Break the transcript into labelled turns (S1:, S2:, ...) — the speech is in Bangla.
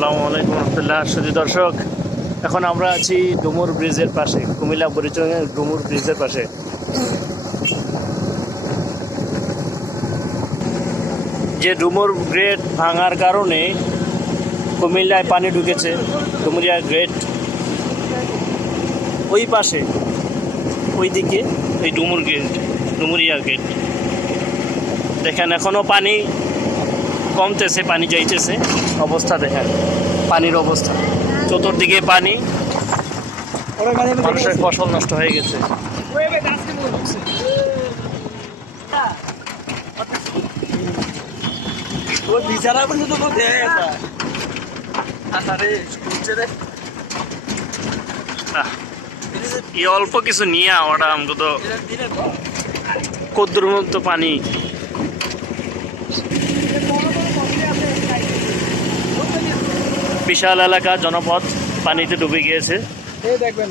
S1: আসসালামু আলাইকুম রহমতুল্লাহ। সুদী দর্শক, এখন আমরা আছি ডুমুর ব্রিজের পাশে, কুমিল্লা বরিচঙের ডুমুর ব্রিজের পাশে। যে ডুমুর গ্রেট ভাঙার কারণে কুমিল্লায় পানি ঢুকেছে ডুমুরিয়া গ্রেট, ওই পাশে ওই দিকে ওই ডুমুর গেট ডুমুরিয়া গেট দেখেন এখনও পানি কমতেছে পানি যাইতেছে। অবস্থা দেখেন পানির অবস্থা। চতুর্দিকে পানি। মানুষের ফসল নষ্ট হয়ে গেছে। আহ, এই অল্প কিছু নিয়ে ওটা আমাকে তো। কদ্দুর মতো পানি। বিশাল এলাকা জনপথ পানিতে ডুবে গিয়েছে।
S2: দেখবেন